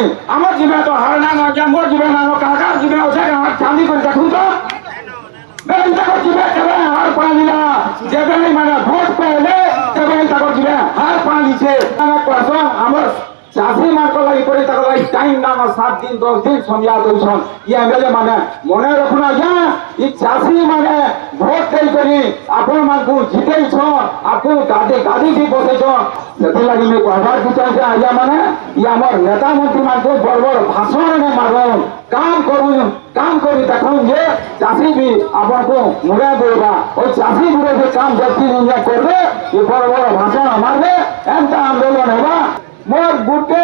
করি আমার জীবে তো হার না আজ্ঞা মোর জীবে না কাকার জীবে আছে হার চাঁদি করে দেখুন তো তাকে জীবে কেবে হার পানি না যেবে মানে ভোট পেলে তেবে তাকে জীবে হার পানিছে আমার চাষী মানক লাগি করে তাকে লাগি টাইম না 7 দিন 10 দিন সময়া দইছন ই এমএলএ মানে মনে রাখুন আজ্ঞা ই চাষী মানে ভোট দেই করি আপন মানকু জিতেইছ আপু গাদি কি বসেছ সেতে লাগি মে কহবার কি চাইছে আজ্ঞা মানে ই আমার নেতা মন্ত্রী মানকু বড় বড় ভাষণ নে মারুন কাম করি দেখুন যে চাষী বি আপনাকে মুড়ে দেবা ওই চাষী বিরোধী কাম ব্যক্তি করবে ই বড় বড় ভাষণ মারবে এমতা আন্দোলন হবা মোর গুটে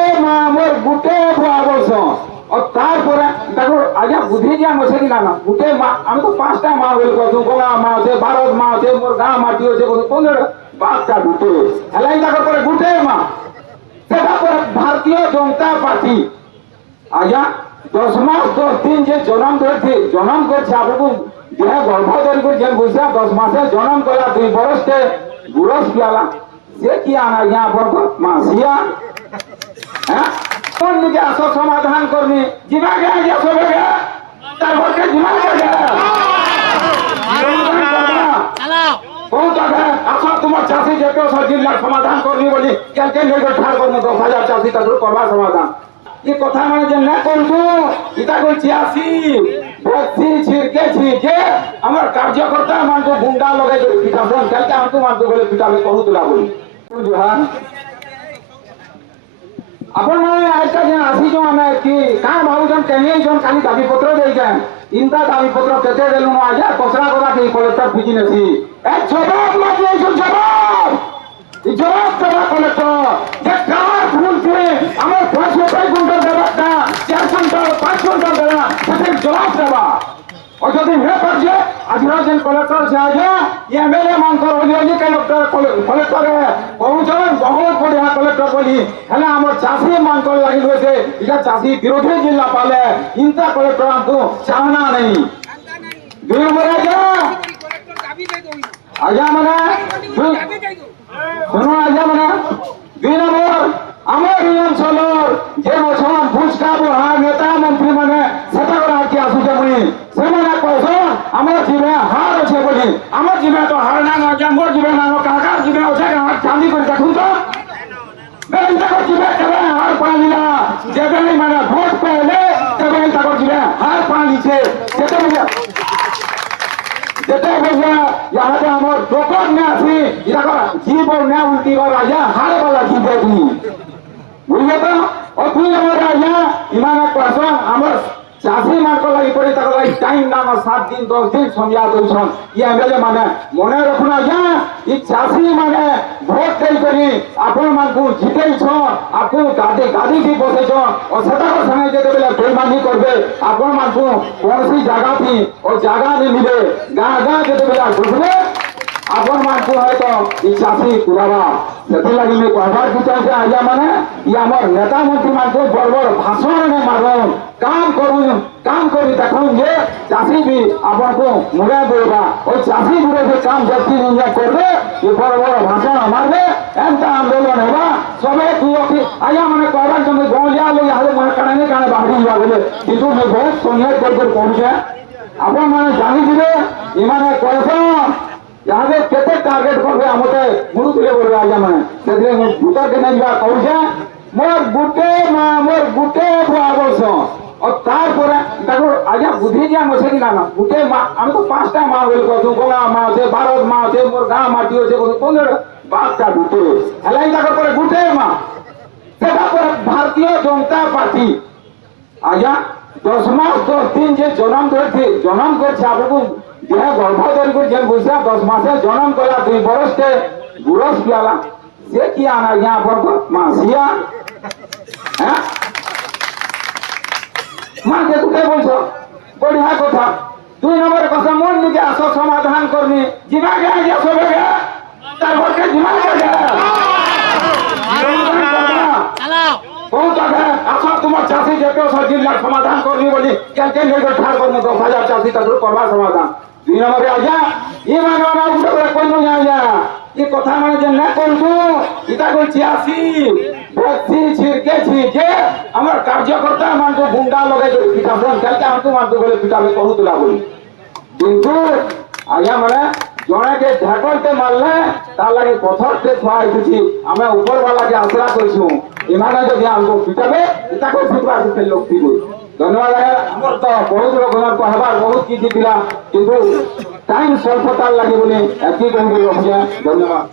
বর্ষ তারপরে দেখো আজ্ঞা বুঝি যে আমি সেদিন না গুটে মা আমি তো 5টা মা বলে কছু গঙ্গা মা আছে ভারত মা আছে মোর গাঁ মাটি আছে কোন 5টা গুটে হেলাই দেখো পরে গুটে মা সেটা পরে ভারতীয় জনতা পার্টি আজ্ঞা 10 মাস 10 দিন যে জনম করছে আপনাকে যে গর্ভধারী করে যে বুঝা 10 মাসে জনম করা 2 বরসে গুরস পিয়ালা সে কি আনা আজ্ঞা আপনার মাসিয়া হ্যাঁ কোন দিকে আসো সমাধান করবি জীবাকে আজ্ঞা সবেকে তারপরকে জীবাকে আসো তোমার চাষি যেতে জিল্লার সমাধান করবি বলি কেন নেই ঠার করবো 10,000 চাষি তাদের করবার সমাধান এই কথা মানে যে না করবো এটা করছি আসি বসছি ছিড়কেছি যে আমার কার্যকর্তা মানকু গুন্ডা লগাই করে পিঠাবন কালকে আমাকে মানকু বলে পিঠাবে কহু তোলা বলি জোহার আপন মানে আজকা যে আসিছ আমি কি কাঁ ভাবুছন কেন খালি দাবিপত্র ଦେଇଛେ ইনতা দাবিপত্র কেতে দেলু আজ্ঞা কচরা কথা কি কলেক্টর খুঁজি নেছি জবাব মাগিয়েছুন জবাব দেবা কলেক্টর যে কার ভুলছে আমার 5 কুইন্টাল দেবাটা 4 কুইন্টাল 5 কুইন্টাল দেবা সেটা জবাব দেবা ও যদি হে পারছে আজরা যেন কলেক্টর সে আজ্ঞা এমএলএ মানকর হলি কলেক্টর কহুছন বহুত বড়িয়া কলেক্টর বলি হেলে আমার চাষী মানকর লাগি রয়েছে এটা চাষী বিরোধী জিল্লা পালে ইনতা কলেক্টর আমকু চাহনা নেই 2 নম্বর আজ্ঞা মানে শুনুন আজ্ঞা মানে 2 নম্বর আমার এই অঞ্চলের যে বছর ফুচকা বুড়া নেতা মন্ত্রী মানে সেটা করে আর কি আসুছে মুই সেমানে কইছন আমার জীবে হার আছে বলি আমার জীবে তো হার না আজ্ঞা মোর জীবে না কাকার জীবে আছে হার চাঁদি করে দেখুন তো তাকে জীবে কেবে হার পানি না যেবে মানে ভোট পেলে তেবে তাকে জীবে হার পানিছে সেটা যেটা বলছে ইহাতে আমার দোকান নে আছি এটা জীব নে উল্টি কর আজ্ঞা হারে বলা জীবে তুমি বুঝলে তো ও 2 নম্বর আজ্ঞা ইমানে কসম আমার চাষী মানক লাগি করে তাকে লাগি টাইম না 7 দিন 10 দিন সময়া দইছন ই এমএলএ মানে মনে রাখুন আজ্ঞা ই চাষী মানে ভোট দেই করি আপন মানকু জিতেইছ আপু গাদি কি বসেছ ও সেটা সঙ্গে যেতে বেলা বেইমানি করবে আপন মানকু কোনসি জায়গাটি ও জায়গা নি মিলে গাঁ যেতে বেলা বুঝলে আপন মানকু হয়তো ই চাষী কুলাবা সেতে লাগি মে কহবার কি চাইছে আজ্ঞা মানে ই আমার নেতা মন্ত্রী মানকু বড় বড় ভাষণ নে মারুন কাম করি দেখুন যে চাষী বি আপনাকে মুড়ে দেবা ওই চাষী বিরোধী কাম ব্যক্তি করবে ই বড় বড় ভাষণ মারবে এমতা আন্দোলন হবা সবে তুই আজ্ঞা মানে কহবার জন্য গলিয়া লগে হাতে মানে কানে বাড়ি যাওয়া বলে কিন্তু বহুত সঙ্গে করে পৌঁছে আপন মানে জানি দিবে ইমানে কয়েছেন যাদের কেতে টার্গেট করবে আমাকে গুরু তুলে বলবে আজ্ঞা মানে সেদিন ভূতকে নেই যা কৌছে মোর গুটে বর্ষ তারপরে দেখো আজ্ঞা বুঝি যে আমি সেদিন না গুটে মা আমি তো 5টা মা বলে কছু গঙ্গা মা আছে ভারত মা আছে মোর গাঁ মাটি আছে কোন 5টা গুটে হেলাই দেখো পরে গুটে মা সেটা পরে ভারতীয় জনতা পার্টি আজ্ঞা 10 মাস 10 দিন যে জনম করছে আপনাকে যে গর্ভধারী করে যে বুঝা 10 মাসে জনম করা 2 বরসে গুরস পিয়ালা সে কি আনা আজ্ঞা আপনার মাসিয়া হ্যাঁ মা যে তুকে বলছো বড়িয়া কথা 2 নম্বরের কথা মন দিকে আসো সমাধান করবি জীবাকে আজ্ঞা সবেকে তারপরকে জীবাকে আসো তোমার চাষী যেতে জিল্লার সমাধান করবি বলি কেন নেই ঠার করবো 10,000 চাষি তাদের করবার সমাধান 2 নম্বরে আজ্ঞা ই মানে উঠে করে কোন আজ্ঞা এই কথা মানে যে না করবো এটা করছি আসি বসছি ছিড়কেছি যে আমার কার্যকর্তা মানুষ গুন্ডা লগাই পিঠাবন কালকে আমাকে মানুষ বলে পিঠাবে কহুলা বলি কিন্তু আজ্ঞা মানে জনেকে ঢাকলতে মারলে তার লাগে পথরতে থুয়া হইছি আমি উপরওয়ালাকে আশরা করছু এমানে যদি আমাকে পিটাবে তাকে পিটবা দিতে লোক দিবে ধন্যবাদ আজ্ঞা আমার তো বহুত রকমের কহবার বহুত কিছু ଥିଲା কিন্তু টাইম স্বল্পতার লাগে বলে এত কহিবি ধন্যবাদ।